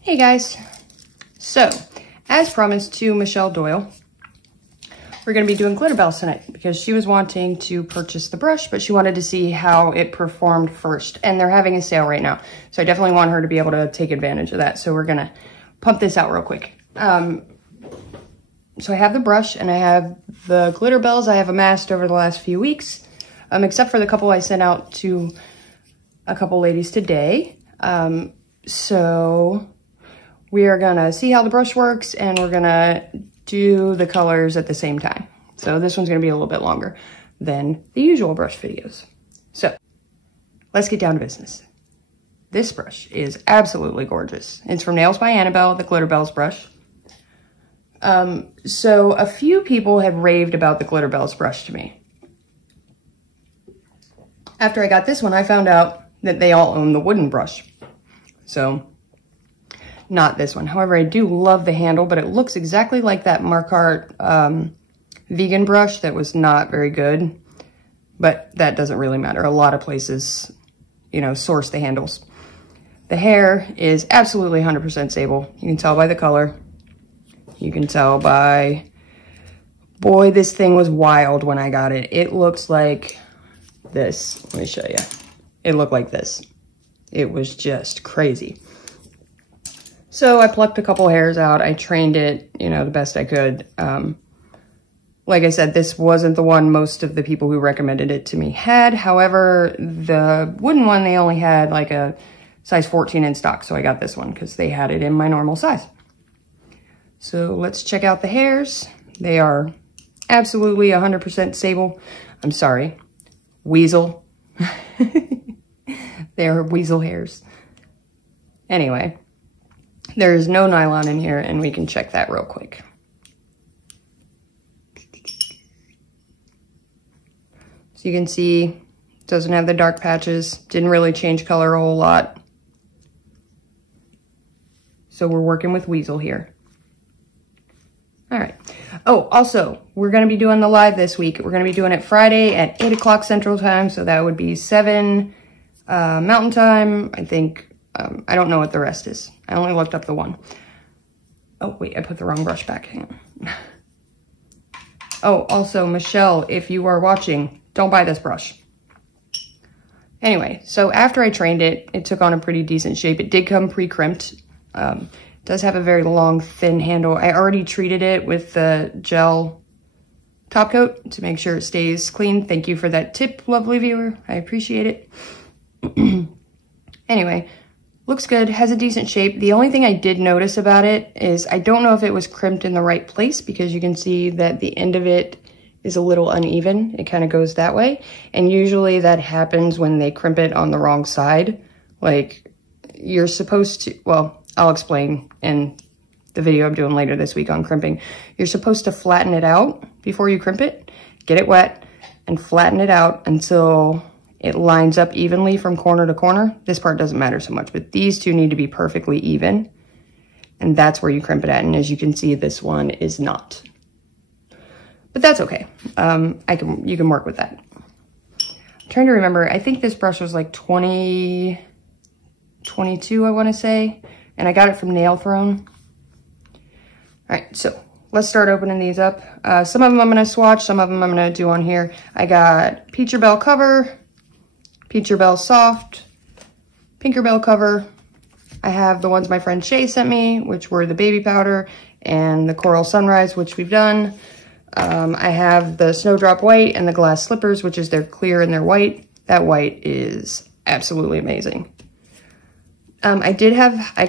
Hey guys, so as promised to Michelle Doyle, we're going to be doing Glitterbels tonight because she was wanting to purchase the brush, but she wanted to see how it performed first, and they're having a sale right now, so I definitely want her to be able to take advantage of that. So we're going to pump this out real quick. So I have the brush and I have the Glitterbels I have amassed over the last few weeks, except for the couple I sent out to a couple ladies today. So we are gonna see how the brush works and we're gonna do the colors at the same time. So this one's gonna be a little bit longer than the usual brush videos. So let's get down to business. This brush is absolutely gorgeous. It's from Nails by Annabelle, the Glitterbels brush. So a few people have raved about the Glitterbels brush to me. After I got this one, I found out that they all own the wooden brush. So not this one. However, I do love the handle, but it looks exactly like that Markart vegan brush that was not very good. But that doesn't really matter. A lot of places, you know, source the handles. The hair is absolutely 100% sable. You can tell by the color. You can tell by, boy, this thing was wild when I got it. It looks like this. Let me show you. It looked like this. It was just crazy. So I plucked a couple hairs out. I trained it, you know, the best I could. Like I said, this wasn't the one most of the people who recommended it to me had. However, the wooden one, they only had like a size 14 in stock. So I got this one because they had it in my normal size. So let's check out the hairs. They are absolutely 100% sable. I'm sorry, weasel. They are weasel hairs. Anyway, there is no nylon in here and we can check that real quick. So you can see it doesn't have the dark patches, didn't really change color a whole lot. So we're working with weasel here. All right. Oh, also, we're going to be doing the live this week. We're going to be doing it Friday at 8 o'clock Central Time. So that would be 7 Mountain Time. I think, I don't know what the rest is. I only looked up the one. Oh, wait, I put the wrong brush back. Hang on. Oh, also, Michelle, if you are watching, don't buy this brush. Anyway, so after I trained it, it took on a pretty decent shape. It did come pre-crimped. Does have a very long, thin handle. I already treated it with the gel top coat to make sure it stays clean. Thank you for that tip, lovely viewer. I appreciate it. Anyway, looks good, has a decent shape. The only thing I did notice about it is I don't know if it was crimped in the right place because you can see that the end of it is a little uneven. It kind of goes that way. And usually that happens when they crimp it on the wrong side. Like you're supposed to, well, I'll explain in the video I'm doing later this week on crimping. You're supposed to flatten it out before you crimp it, get it wet, and flatten it out until it lines up evenly from corner to corner. This part doesn't matter so much, but these two need to be perfectly even. And that's where you crimp it at. And as you can see, this one is not. But that's okay. You can work with that. I'm trying to remember, I think this brush was like 22, I want to say. And I got it from Nail Throne. All right, so let's start opening these up. Some of them I'm gonna swatch, some of them I'm gonna do on here. I got Peacherbell Cover, Peacherbell Soft, Pinkerbell Cover. I have the ones my friend Shay sent me, which were the Baby Powder and the Coral Sunrise, which we've done. I have the Snowdrop White and the Glass Slippers, which is their clear and their white. That white is absolutely amazing. I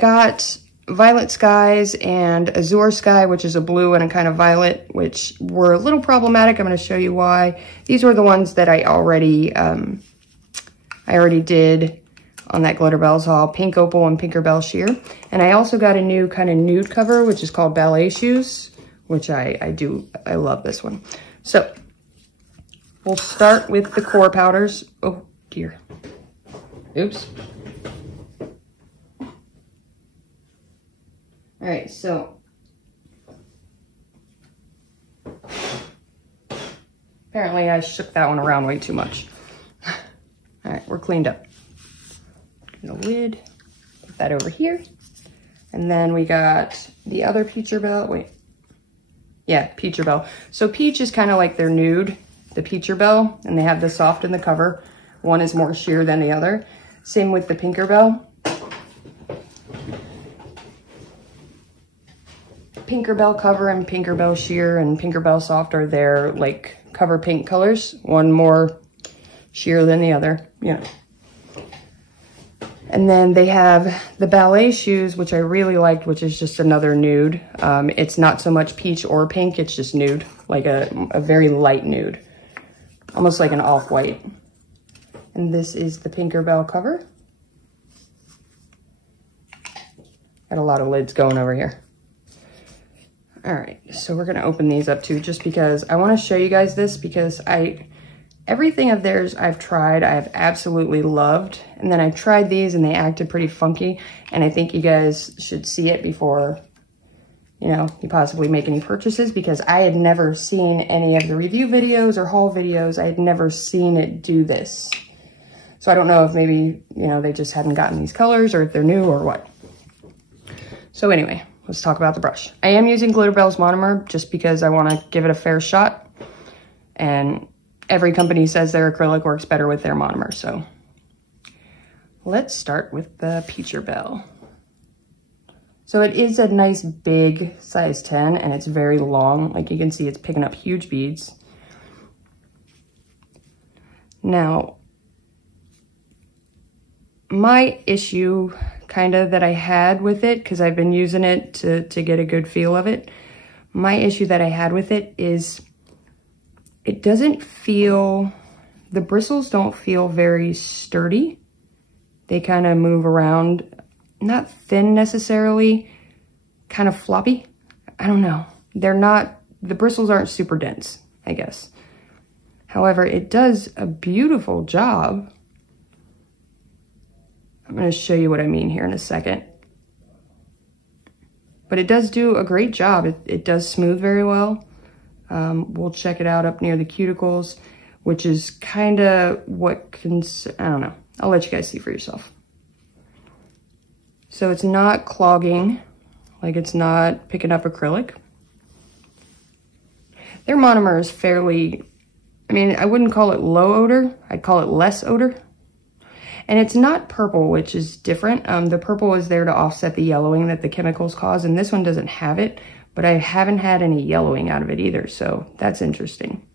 got Violet Skies and Azure Sky, which is a blue and a kind of violet, which were a little problematic. I'm going to show you why. These were the ones that I already did on that Glitterbels haul, Pink Opal and Pinkerbell Sheer. And I also got a new kind of nude cover, which is called Ballet Shoes, which I love this one. So we'll start with the core powders. Oh dear. Oops. All right, so apparently I shook that one around way too much. All right, we're cleaned up. Get a lid, put that over here. And then we got the other Peacherbell. Wait. Yeah, Peacherbell. So peach is kind of like their nude, the Peacherbell, and they have the soft in the cover. One is more sheer than the other. Same with the Pinkerbell. Pinkerbell cover and Pinkerbell sheer and Pinkerbell soft are their like cover pink colors. One more sheer than the other, yeah. And then they have the Ballet Shoes, which I really liked, which is just another nude. It's not so much peach or pink, it's just nude, like a very light nude, almost like an off-white. And this is the Pinkerbell cover. Got a lot of lids going over here. All right, so we're gonna open these up too, just because I wanna show you guys this, because everything of theirs I've tried, I've absolutely loved. And then I tried these and they acted pretty funky. And I think you guys should see it before, you know, you possibly make any purchases, because I had never seen any of the review videos or haul videos. I had never seen it do this. So I don't know if maybe, you know, they just hadn't gotten these colors or if they're new or what. So anyway, let's talk about the brush. I am using Glitterbels monomer just because I want to give it a fair shot. And every company says their acrylic works better with their monomer, so. Let's start with the Peacherbell. So it is a nice big size 10 and it's very long. Like you can see, it's picking up huge beads. Now, my issue kind of that I had with it, because I've been using it to get a good feel of it. My issue that I had with it is it doesn't feel, the bristles don't feel very sturdy. They kind of move around, not thin necessarily, kind of floppy. I don't know. They're not, the bristles aren't super dense, I guess. However, it does a beautiful job. I'm going to show you what I mean here in a second. But it does do a great job. It does smooth very well. We'll check it out up near the cuticles, which is kind of what I don't know. I'll let you guys see for yourself. So it's not clogging, like it's not picking up acrylic. Their monomer is fairly, I mean, I wouldn't call it low odor. I'd call it less odor. And it's not purple, which is different. The purple is there to offset the yellowing that the chemicals cause, and this one doesn't have it, but I haven't had any yellowing out of it either, so that's interesting.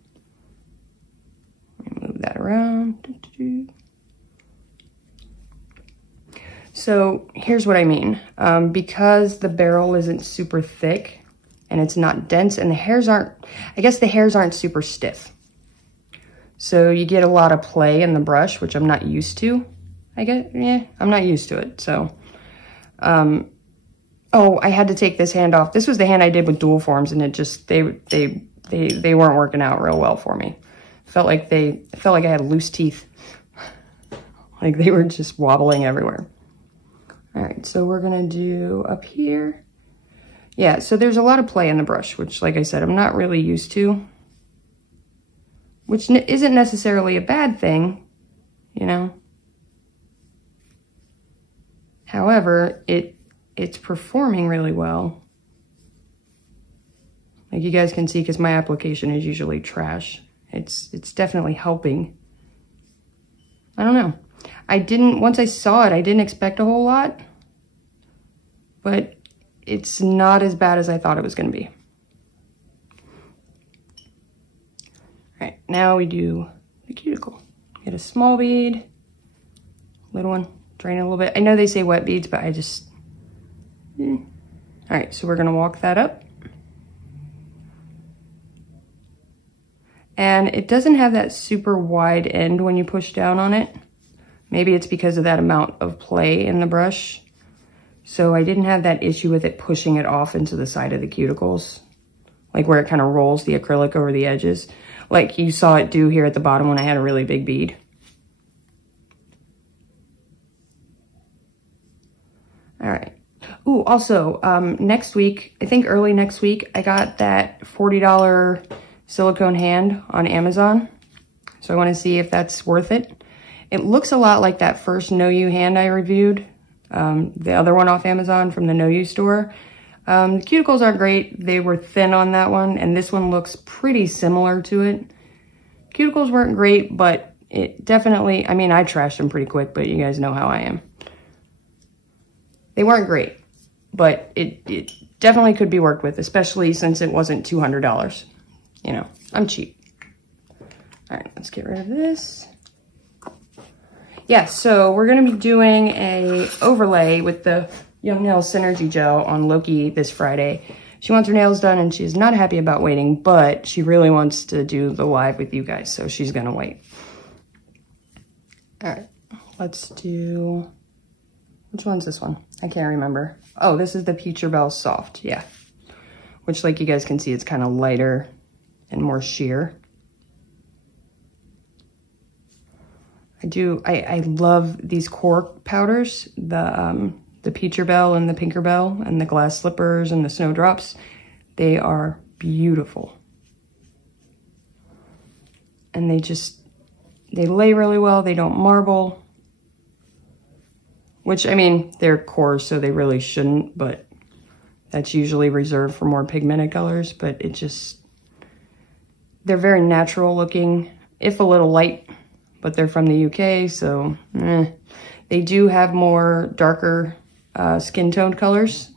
Let me move that around. So here's what I mean. Because the barrel isn't super thick and it's not dense, and the hairs aren't, I guess the hairs aren't super stiff. So you get a lot of play in the brush, which I'm not used to. I'm not used to it. So, oh, I had to take this hand off. This was the hand I did with dual forms, and it just, they weren't working out real well for me. It felt like I had loose teeth. Like they were just wobbling everywhere. All right, so we're gonna do up here. Yeah, so there's a lot of play in the brush, which, like I said, I'm not really used to. Which isn't necessarily a bad thing, you know. However, it's performing really well. Like you guys can see, because my application is usually trash. It's definitely helping. I don't know. Once I saw it, I didn't expect a whole lot, but it's not as bad as I thought it was going to be. All right, now we do the cuticle. Get a small bead, little one, drain it a little bit. I know they say wet beads, but I just, All right, so we're going to walk that up. And it doesn't have that super wide end when you push down on it. Maybe it's because of that amount of play in the brush. So I didn't have that issue with it pushing it off into the side of the cuticles, like where it kind of rolls the acrylic over the edges, like you saw it do here at the bottom when I had a really big bead. All right. Ooh, also, next week, I think early next week, I got that $40 silicone hand on Amazon. So I want to see if that's worth it. It looks a lot like that first Know You hand I reviewed. the other one off Amazon from the No Use store. The cuticles aren't great. They were thin on that one, and this one looks pretty similar to it. Cuticles weren't great, but it definitely, I mean, I trashed them pretty quick, but you guys know how I am. They weren't great, but it definitely could be worked with, especially since it wasn't $200. You know, I'm cheap. All right, let's get rid of this. Yeah, so we're gonna be doing a overlay with the Young Nails Synergy Gel on Loki this Friday. She wants her nails done and she's not happy about waiting, but she really wants to do the live with you guys, so she's gonna wait. All right, let's do, which one's this one? I can't remember. Oh, this is the Glitterbels Soft, yeah. Which, like you guys can see, it's kind of lighter and more sheer. I love these core powders, the Glitterbel and the Tinkerbell and the Glass Slippers and the Snowdrops. They are beautiful. And they lay really well. They don't marble. Which, I mean, they're cores, so they really shouldn't, but that's usually reserved for more pigmented colors. But it just, they're very natural looking, if a little light, but they're from the UK, so They do have more darker skin toned colors.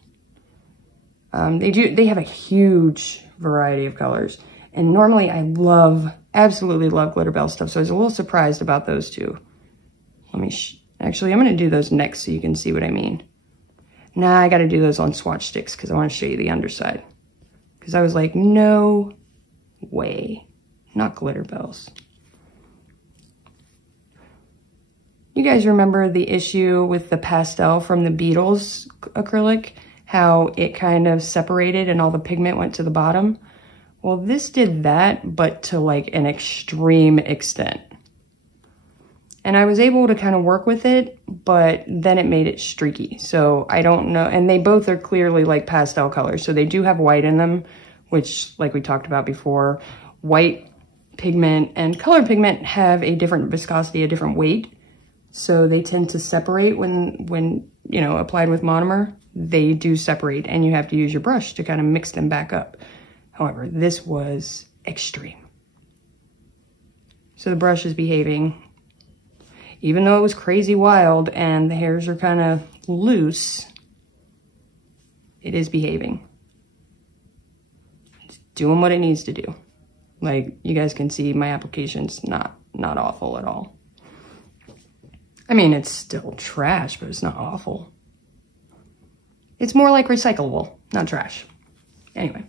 They have a huge variety of colors. And normally I absolutely love Glitterbel stuff, so I was a little surprised about those two. Let me, actually, I'm gonna do those next so you can see what I mean. Nah, I gotta do those on swatch sticks because I wanna show you the underside. Because I was like, no way, not Glitterbels. You guys remember the issue with the pastel from the Beatles acrylic? How it kind of separated and all the pigment went to the bottom? Well, this did that, but to like an extreme extent. And I was able to kind of work with it, but then it made it streaky. So I don't know. And they both are clearly like pastel colors. So they do have white in them, which, like we talked about before, white pigment and color pigment have a different viscosity, a different weight. So they tend to separate when you know, applied with monomer. They do separate, and you have to use your brush to kind of mix them back up. However, this was extreme. So the brush is behaving. Even though it was crazy wild and the hairs are kind of loose, it is behaving. It's doing what it needs to do. Like, you guys can see my application's not awful at all. I mean, it's still trash, but it's not awful. It's more like recyclable, not trash. Anyway,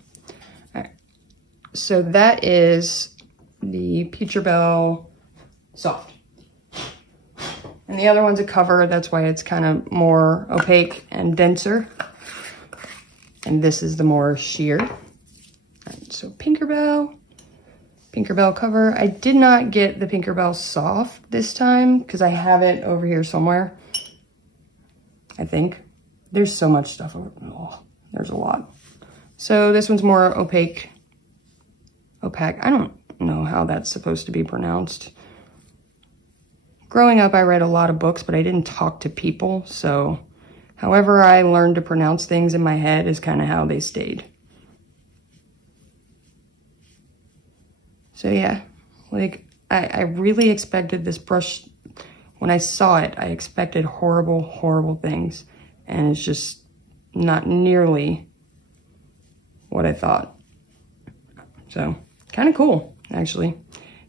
all right. So that is the Glitterbel Soft. And the other one's a cover, that's why it's kind of more opaque and denser. And this is the more sheer. All right, so Tinkerbell cover. I did not get the Tinkerbell Soft this time because I have it over here somewhere. I think. There's so much stuff. Oh, there's a lot. So this one's more opaque. I don't know how that's supposed to be pronounced. Growing up, I read a lot of books, but I didn't talk to people. So however I learned to pronounce things in my head is kind of how they stayed. So yeah, like I really expected this brush, when I saw it, I expected horrible, horrible things. And it's just not nearly what I thought. So kind of cool, actually.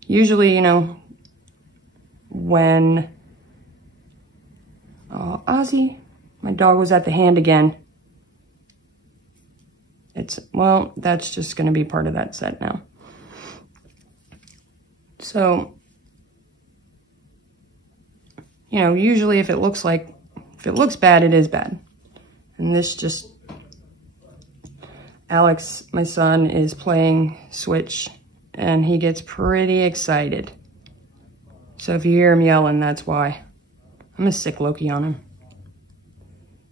Usually, you know, when, oh, Ozzy, my dog was at the hand again. Well, that's just gonna be part of that set now. So, you know, usually if it looks bad, it is bad. And this just, Alex, my son, is playing Switch and he gets pretty excited. So if you hear him yelling, that's why. I'm gonna sick Loki on him.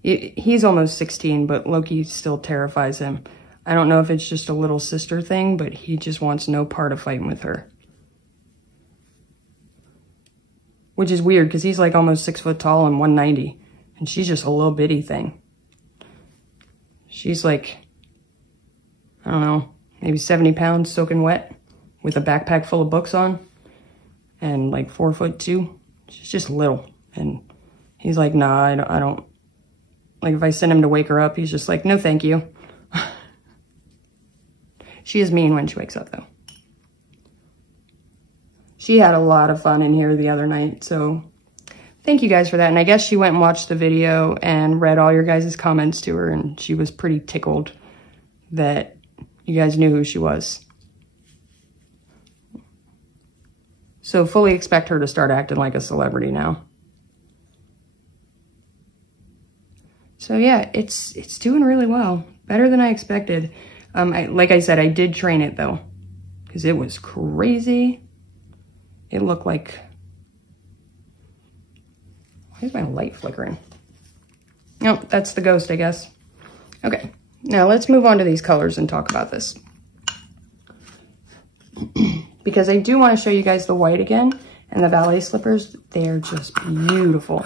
He's almost 16, but Loki still terrifies him. I don't know if it's just a little sister thing, but he just wants no part of fighting with her. Which is weird, because he's like almost 6 foot tall and 190. And she's just a little bitty thing. She's like, I don't know, maybe 70 pounds soaking wet with a backpack full of books on and like 4'2". She's just little. And he's like, nah, I don't. Like if I send him to wake her up, he's just like, no, thank you. She is mean when she wakes up though. She had a lot of fun in here the other night, so thank you guys for that. And I guess she went and watched the video and read all your guys' comments to her, and she was pretty tickled that you guys knew who she was. So fully expect her to start acting like a celebrity now. So yeah, it's doing really well. Better than I expected. Like I said, I did train it though, because it was crazy. It looked like, why is my light flickering? Nope, that's the ghost, I guess. Okay, now let's move on to these colors and talk about this. Because I do want to show you guys the white again and the ballet slippers. They're just beautiful.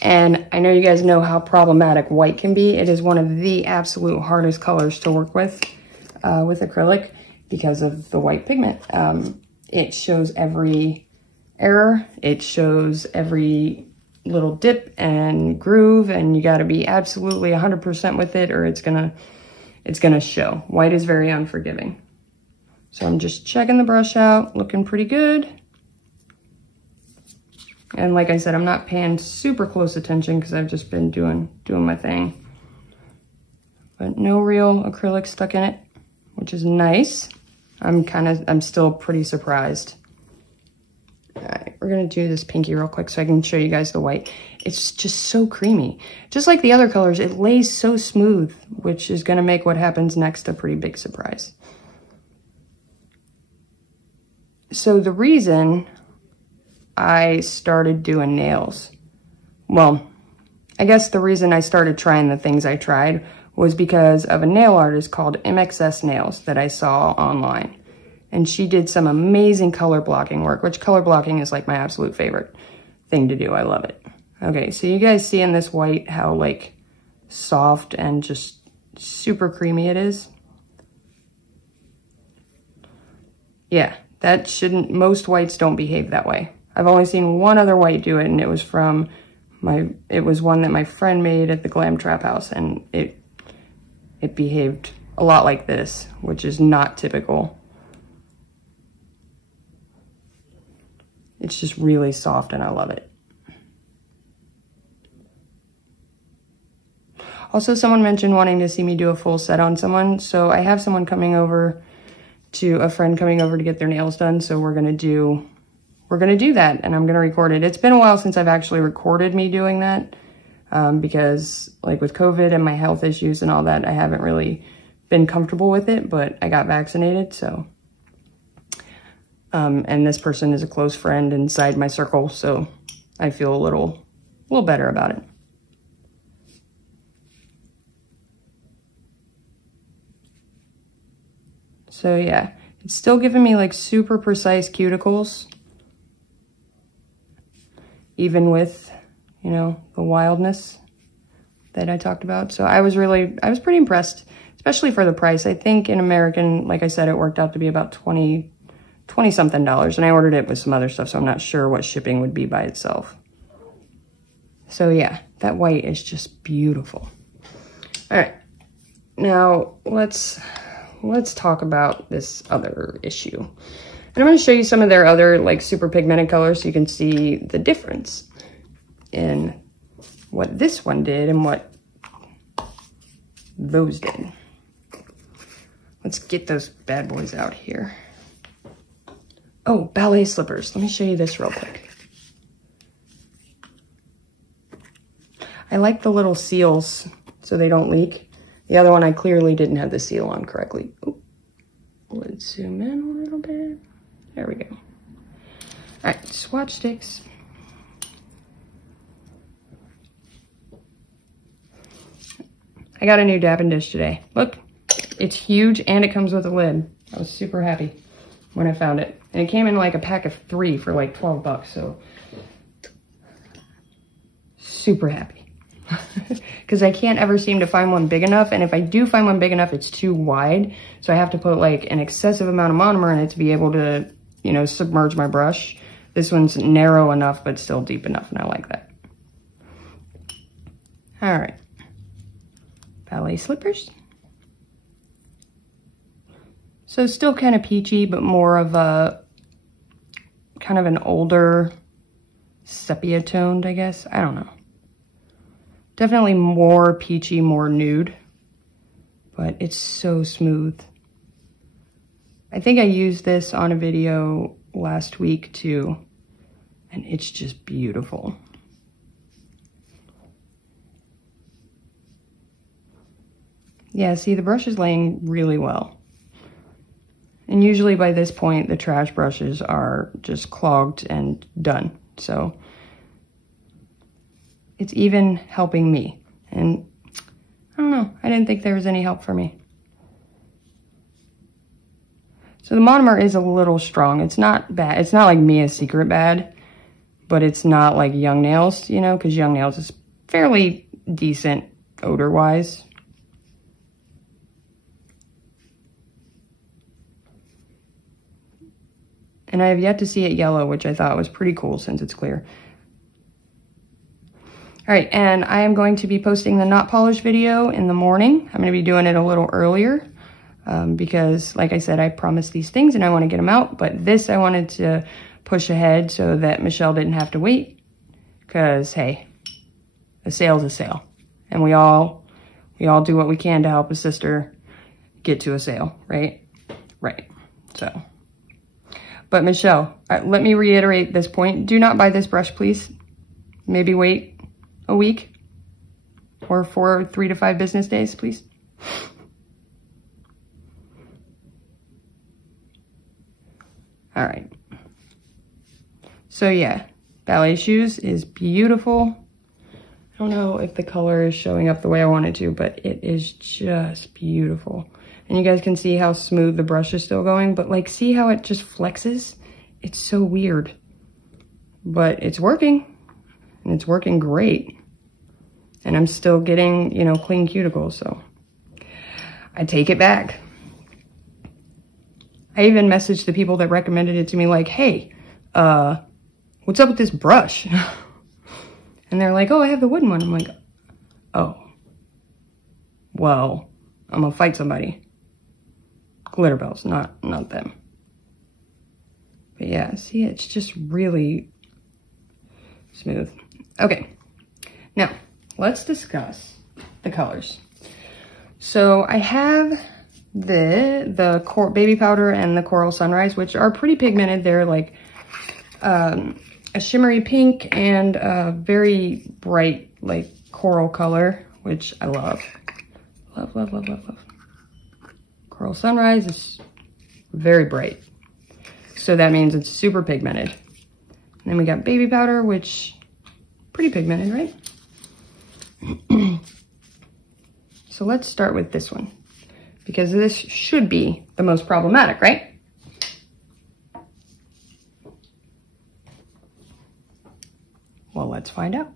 And I know you guys know how problematic white can be. It is one of the absolute hardest colors to work with acrylic because of the white pigment. It shows every error. It shows every little dip and groove, and you got to be absolutely 100% with it or it's gonna show. White is very unforgiving. So I'm just checking the brush out, looking pretty good. And like I said, I'm not paying super close attention because I've just been doing my thing. But no real acrylic stuck in it, which is nice. I'm still pretty surprised. All right, we're gonna do this pinky real quick so I can show you guys the white. It's just so creamy. Just like the other colors, it lays so smooth, which is gonna make what happens next a pretty big surprise. So the reason I started doing nails, well, I guess the reason I started trying the things I tried was because of a nail artist called MXS Nails that I saw online. And she did some amazing color blocking work, which color blocking is like my absolute favorite thing to do. I love it. Okay, so you guys see in this white how like soft and just super creamy it is? Yeah, that shouldn't, most whites don't behave that way. I've only seen one other white do it, and it was from it was one that my friend made at the Glam Trap House, and it behaved a lot like this, which is not typical. It's just really soft and I love it. Also, someone mentioned wanting to see me do a full set on someone, so I have someone coming over a friend coming over to get their nails done, so we're gonna do that, and I'm gonna record it. It's been a while since I've actually recorded me doing that, because like with COVID and my health issues and all that, I haven't really been comfortable with it, but I got vaccinated, so. And this person is a close friend inside my circle, so I feel a little better about it. So yeah, it's still giving me like super precise cuticles, even with, you know, the wildness that I talked about. So I was pretty impressed, especially for the price. I think in American, like I said, it worked out to be about $20 something, and I ordered it with some other stuff, so I'm not sure what shipping would be by itself. So yeah, that white is just beautiful. All right, now let's talk about this other issue. And I'm going to show you some of their other like super pigmented colors so you can see the difference in what this one did and what those did. Let's get those bad boys out here. Oh, ballet slippers. Let me show you this real quick. I like the little seals so they don't leak. The other one I clearly didn't have the seal on correctly. Ooh. Let's zoom in a little bit. There we go. All right, swatch sticks. I got a new dabbing dish today. Look, it's huge and it comes with a lid. I was super happy when I found it. And it came in like a pack of 3 for like 12 bucks, so super happy. because I can't ever seem to find one big enough. And if I do find one big enough, it's too wide. So I have to put like an excessive amount of monomer in it to be able to, you know, submerge my brush. This one's narrow enough, but still deep enough, and I like that. All right, Ballet Slippers. So still kind of peachy, but more of a, kind of an older sepia toned, I guess. I don't know. Definitely more peachy, more nude, but it's so smooth. I think I used this on a video last week too, and it's just beautiful. Yeah, see, the brush is laying really well. And usually by this point, the trash brushes are just clogged and done. So it's even helping me. And I don't know, I didn't think there was any help for me. So the monomer is a little strong. It's not bad. It's not like Mia's Secret bad, but it's not like Young Nails, you know, because Young Nails is fairly decent odor-wise. And I have yet to see it yellow, which I thought was pretty cool since it's clear. All right, and I am going to be posting the not polished video in the morning. I'm gonna be doing it a little earlier because, like I said, I promised these things and I wanna get them out, but this I wanted to push ahead so that Michelle didn't have to wait, because hey, a sale's a sale. And we all do what we can to help a sister get to a sale, right? Right, so. But Michelle, let me reiterate this point. Do not buy this brush, please. Maybe wait a week or for 3 to 5 business days, please. All right. So yeah, Ballet Shoes is beautiful. I don't know if the color is showing up the way I want it to, but it is just beautiful. And you guys can see how smooth the brush is still going, but like, see how it just flexes? It's so weird, but it's working, and it's working great. And I'm still getting, you know, clean cuticles, so I take it back. I even messaged the people that recommended it to me like, hey, what's up with this brush? And they're like, oh, I have the wooden one. I'm like, oh, well, I'm gonna fight somebody. Glitterbels, not them. But yeah, see, it's just really smooth. Okay, now let's discuss the colors. So I have the Baby Powder and the Coral Sunrise, which are pretty pigmented. They're like a shimmery pink and a very bright like coral color, which I love. Love, love, love, love, love. Coral Sunrise is very bright, so that means it's super pigmented. And then we got Baby Powder, which pretty pigmented, right? So let's start with this one, because this should be the most problematic, right? Well, let's find out.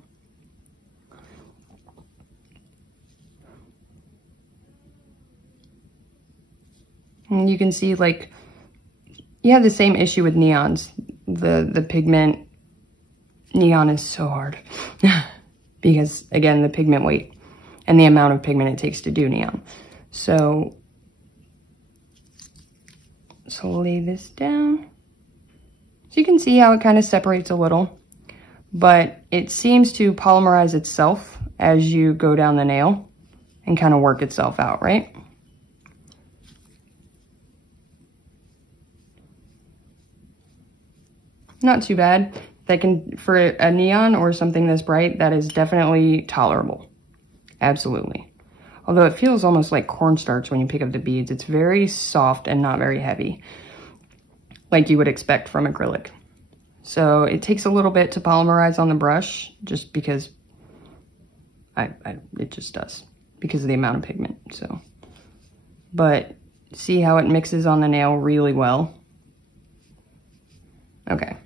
And you can see, like, you have the same issue with neons. The pigment neon is so hard because, again, the pigment weight and the amount of pigment it takes to do neon. So lay this down. So you can see how it kind of separates a little, but it seems to polymerize itself as you go down the nail and kind of work itself out, right? Not too bad. That can, for a neon or something this bright, that is definitely tolerable. Absolutely. Although it feels almost like cornstarch when you pick up the beads. It's very soft and not very heavy, like you would expect from acrylic. So it takes a little bit to polymerize on the brush, just because it just does, because of the amount of pigment. So, but see how it mixes on the nail really well. Okay.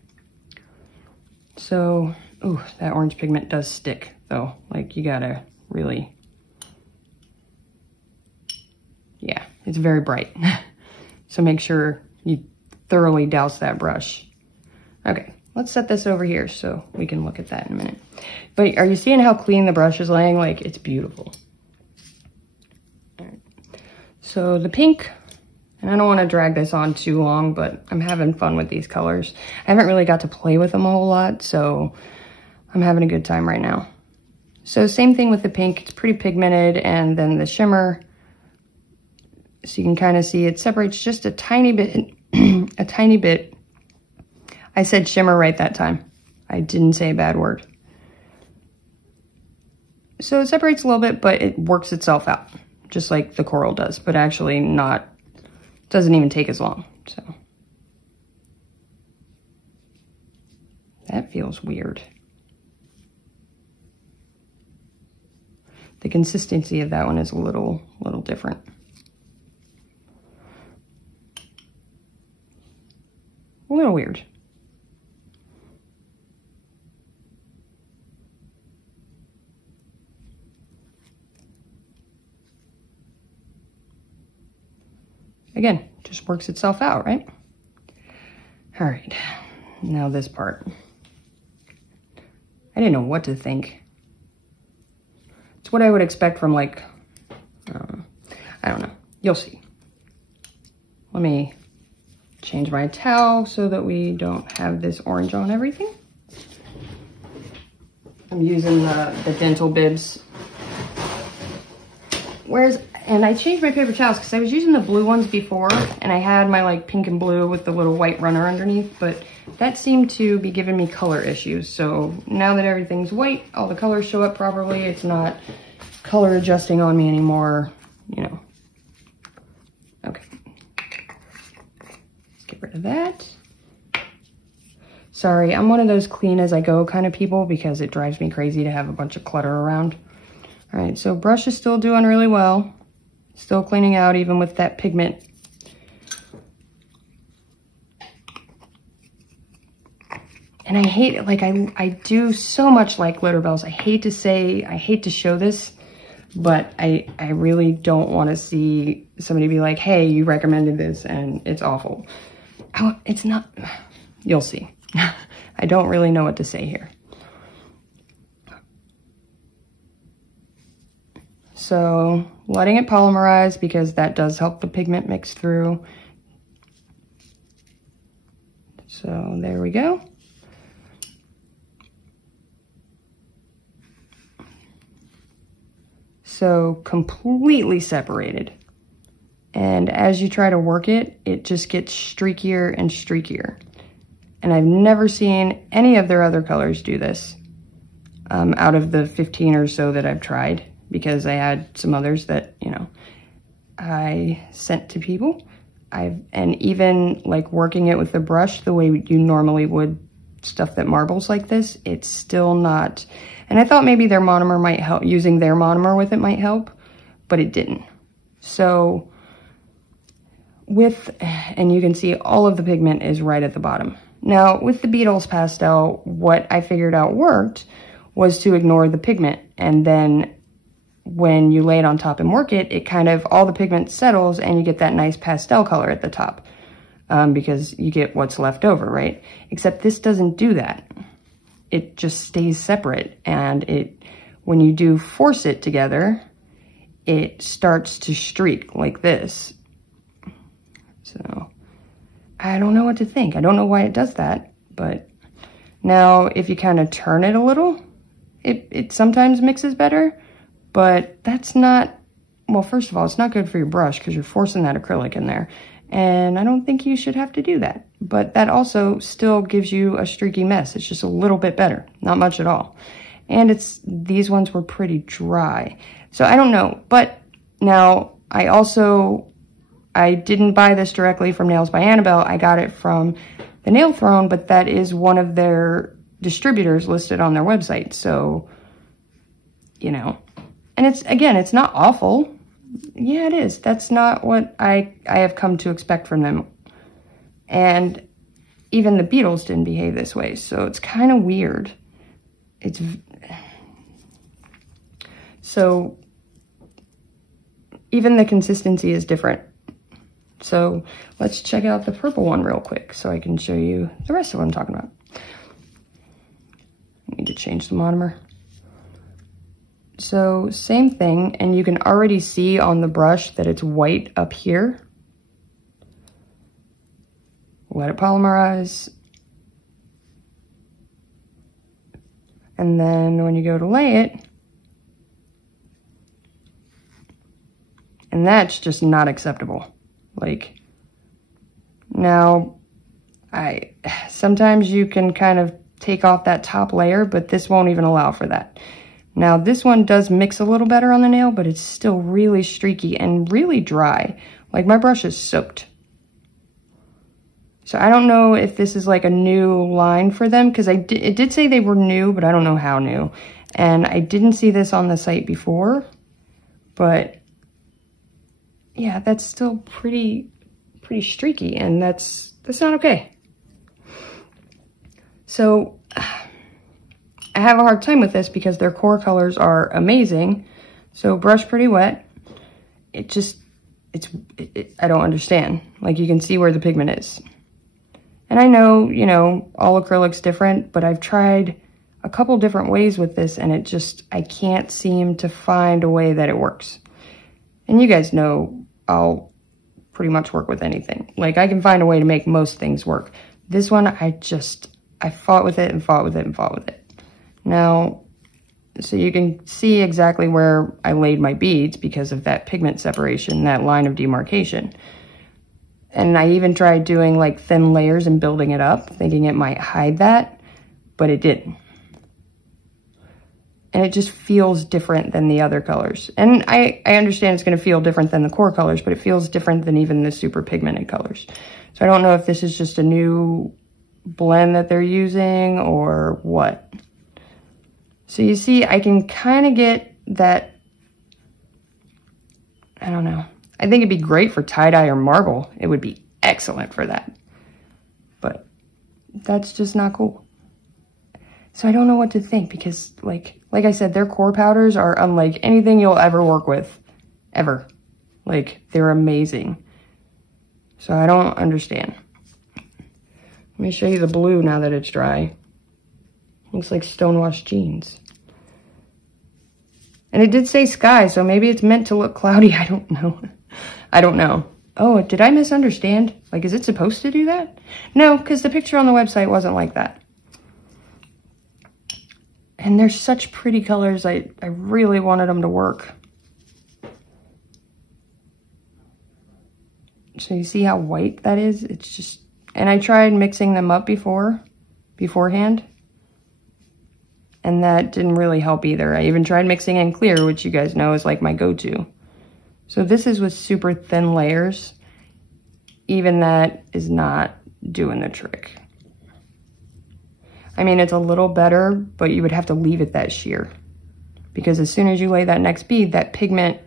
So, ooh, that orange pigment does stick though. Like, you gotta really, yeah, it's very bright. So make sure you thoroughly douse that brush. Okay, let's set this over here so we can look at that in a minute. But are you seeing how clean the brush is laying? Like, it's beautiful. All right. So the pink, and I don't want to drag this on too long, but I'm having fun with these colors. I haven't really got to play with them a whole lot, so I'm having a good time right now. So same thing with the pink, it's pretty pigmented, and then the shimmer, so you can kind of see it separates just a tiny bit, a tiny bit. I said shimmer right that time. I didn't say a bad word. So it separates a little bit, but it works itself out, just like the coral does, but actually not, doesn't even take as long, so. That feels weird. The consistency of that one is a little different. A little weird. Again, just works itself out, right? All right, now this part. I didn't know what to think. It's what I would expect from, like, I don't know, you'll see. Let me change my towel so that we don't have this orange on everything. I'm using the dental bibs. And I changed my paper towels because I was using the blue ones before, and I had my like pink and blue with the little white runner underneath, but that seemed to be giving me color issues. So now that everything's white, all the colors show up properly. It's not color adjusting on me anymore, you know. Okay. Let's get rid of that. Sorry, I'm one of those clean as I go kind of people because it drives me crazy to have a bunch of clutter around. All right, so brush is still doing really well. Still cleaning out even with that pigment. And I hate it, like I do so much like Glitterbels. I hate to show this, but I really don't want to see somebody be like, hey, you recommended this and it's awful. Oh, it's not, you'll see. I don't really know what to say here. So letting it polymerize because that does help the pigment mix through. So there we go. So completely separated. And as you try to work it, it just gets streakier and streakier. And I've never seen any of their other colors do this out of the 15 or so that I've tried, because I had some others that, you know, I sent to people. And even like working it with the brush the way you normally would stuff that marbles like this, it's still not. And I thought maybe their monomer might help, using their monomer with it might help, but it didn't. So and you can see all of the pigment is right at the bottom. Now with the Beetles pastel, what I figured out worked was to ignore the pigment, and then when you lay it on top and work it, it kind of, all the pigment settles and you get that nice pastel color at the top because you get what's left over, right? Except this doesn't do that. It just stays separate, and when you do force it together, it starts to streak like this. So I don't know what to think. I don't know why it does that, but now if you kind of turn it a little, it sometimes mixes better. But that's not, well, first of all, it's not good for your brush because you're forcing that acrylic in there. And I don't think you should have to do that. But that also still gives you a streaky mess. It's just a little bit better, not much at all. And these ones were pretty dry. So I don't know. But now I didn't buy this directly from Nails by Annabelle. I got it from the Nail Throne, but that is one of their distributors listed on their website. So, you know. And it's not awful. Yeah, it is. That's not what I have come to expect from them. And even the Beetles didn't behave this way. So it's kind of weird. So even the consistency is different. So let's check out the purple one real quick so I can show you the rest of what I'm talking about. I need to change the monomer. So same thing, and you can already see on the brush that it's white up here. Let it polymerize. And then when you go to lay it, and that's just not acceptable. Like, now, sometimes you can kind of take off that top layer, but this won't even allow for that. Now, this one does mix a little better on the nail, but it's still really streaky and really dry. Like, my brush is soaked. So I don't know if this is like a new line for them, because it did say they were new, but I don't know how new. And I didn't see this on the site before, but yeah, that's still pretty streaky, and that's not okay. So I have a hard time with this because their core colors are amazing. So brush pretty wet. I don't understand. Like, you can see where the pigment is. And I know, you know, all acrylic's different, but I've tried a couple different ways with this, and I can't seem to find a way that it works. And you guys know I'll pretty much work with anything. Like, I can find a way to make most things work. This one, I fought with it and fought with it and fought with it. Now, so you can see exactly where I laid my beads because of that pigment separation, that line of demarcation. And I even tried doing like thin layers and building it up, thinking it might hide that, but it didn't. And it just feels different than the other colors. And I understand it's gonna feel different than the core colors, but it feels different than even the super pigmented colors. So I don't know if this is just a new blend that they're using or what. So you see, I can kind of get that, I don't know. I think it'd be great for tie-dye or marble. It would be excellent for that. But that's just not cool. So I don't know what to think because like I said, their core powders are unlike anything you'll ever work with, ever. Like, they're amazing. So I don't understand. Let me show you the blue now that it's dry. Looks like stonewashed jeans. And it did say sky, so maybe it's meant to look cloudy. I don't know. I don't know. Oh, did I misunderstand? Like, is it supposed to do that? No, because the picture on the website wasn't like that. And they're such pretty colors. I really wanted them to work. So you see how white that is? It's just, and I tried mixing them up beforehand. And that didn't really help either. I even tried mixing in clear, which you guys know is like my go-to. So this is with super thin layers. Even that is not doing the trick. I mean, it's a little better, but you would have to leave it that sheer. Because as soon as you lay that next bead, that pigment,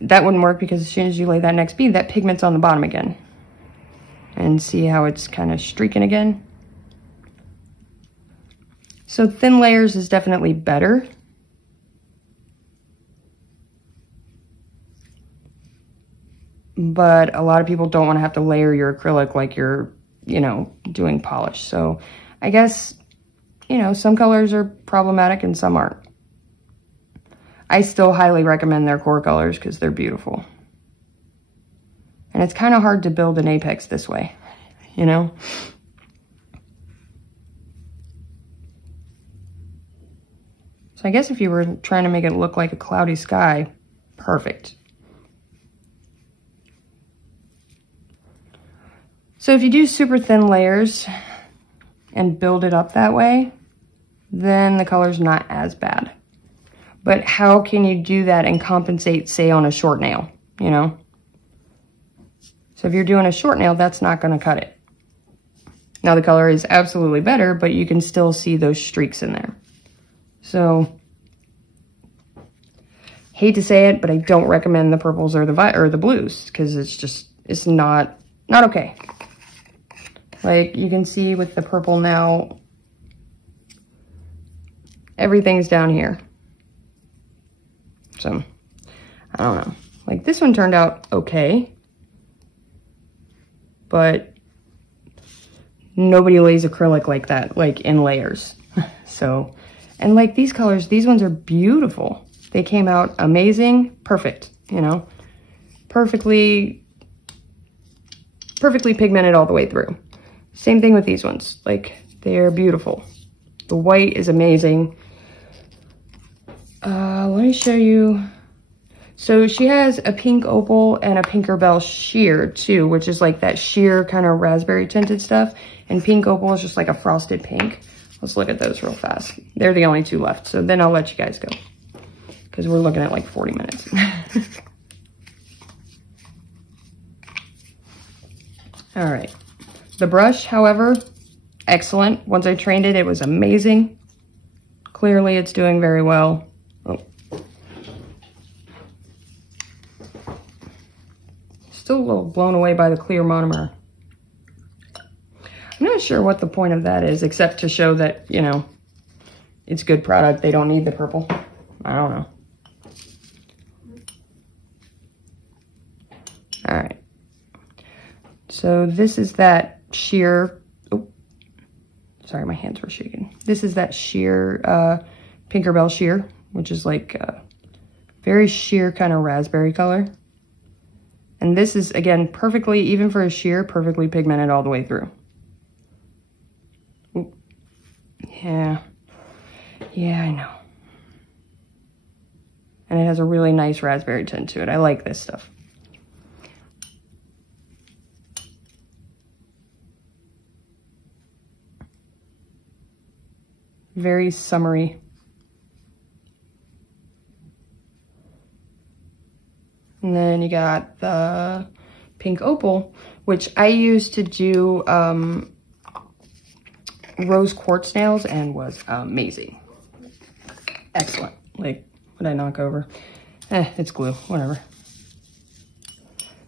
that wouldn't work because as soon as you lay that next bead, that pigment's on the bottom again. And see how it's kind of streaking again? So thin layers is definitely better. But a lot of people don't want to have to layer your acrylic like you're, you know, doing polish. So I guess, you know, some colors are problematic and some aren't. I still highly recommend their core colors because they're beautiful. And it's kind of hard to build an apex this way, you know? So I guess if you were trying to make it look like a cloudy sky, perfect. So if you do super thin layers and build it up that way, then the color's not as bad. But how can you do that and compensate, say, on a short nail, you know? So if you're doing a short nail, that's not gonna cut it. Now the color is absolutely better, but you can still see those streaks in there. So, hate to say it, but I don't recommend the purples or the blues because it's not okay. Like you can see with the purple now, everything's down here. So, I don't know. Like, this one turned out okay, but nobody lays acrylic like that, like in layers. So, and like these colors, these ones are beautiful. They came out amazing, perfect, you know, perfectly pigmented all the way through. Same thing with these ones, like they're beautiful. The white is amazing. Let me show you. So she has a pink opal and a Tinkerbell sheer too, which is like that sheer kind of raspberry tinted stuff. And pink opal is just like a frosted pink. Let's look at those real fast. They're the only two left. So then I'll let you guys go because we're looking at like 40 minutes. All right. The brush, however, excellent. Once I trained it, it was amazing. Clearly it's doing very well. Oh. Still a little blown away by the clear monomer. I'm not sure what the point of that is, except to show that, you know, it's good product. They don't need the purple. I don't know. All right. So this is that sheer, oh, sorry, my hands were shaking. This is that sheer, Tinkerbell sheer, which is like a very sheer kind of raspberry color. And this is, again, perfectly, even for a sheer, perfectly pigmented all the way through. Ooh. Yeah, I know. And it has a really nice raspberry tint to it. I like this stuff. Very summery. And then you got the pink opal, which I used to do rose quartz nails and was amazing. Excellent. Like, what did I knock over? It's glue, whatever.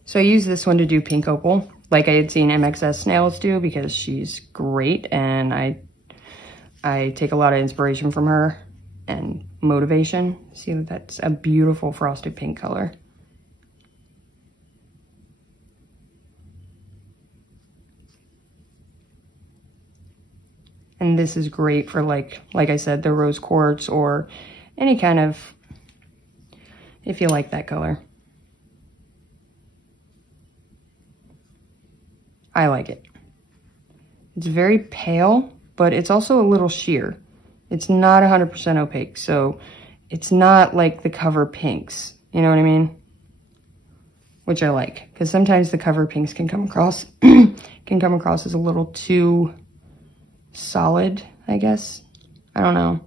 So I used this one to do pink opal, like I had seen MXS nails do, because she's great and I take a lot of inspiration from her and motivation. See, that's a beautiful frosted pink color. And this is great for like I said, the rose quartz or any kind of, if you like that color. I like it. It's very pale, but it's also a little sheer. It's not 100% opaque, so it's not like the cover pinks. You know what I mean? Which I like, because sometimes the cover pinks can come across as a little too solid, I guess. I don't know.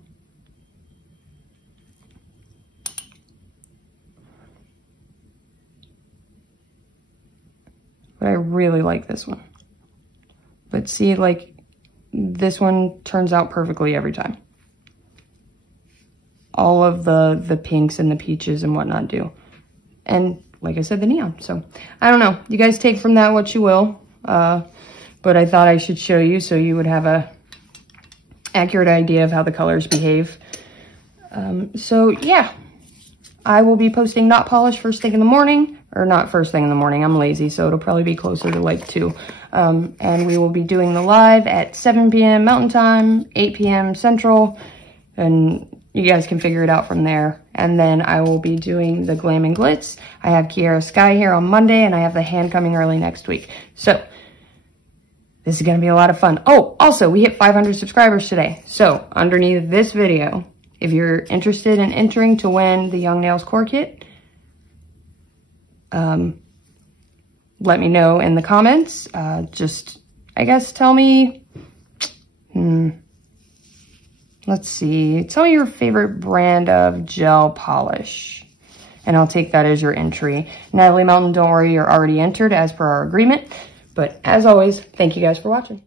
But I really like this one. But see, like, this one turns out perfectly every time. All of the pinks and the peaches and whatnot do. And like I said, the neon. So I don't know. You guys take from that what you will. But I thought I should show you so you would have a accurate idea of how the colors behave. So yeah, I will be posting Not Polished first thing in the morning, or not first thing in the morning. I'm lazy, so it'll probably be closer to like 2. And we will be doing the live at 7 p.m. Mountain Time, 8 p.m. Central, and you guys can figure it out from there. And then I will be doing the Glam and Glitz. I have Kiara Sky here on Monday, and I have the hand coming early next week. So this is going to be a lot of fun. Oh, also, we hit 500 subscribers today. So underneath this video, if you're interested in entering to win the Young Nails Core Kit, let me know in the comments. Just, I guess, tell me, let's see. Tell me your favorite brand of gel polish, and I'll take that as your entry. Natalie Mountain, don't worry, you're already entered as per our agreement. But as always, thank you guys for watching.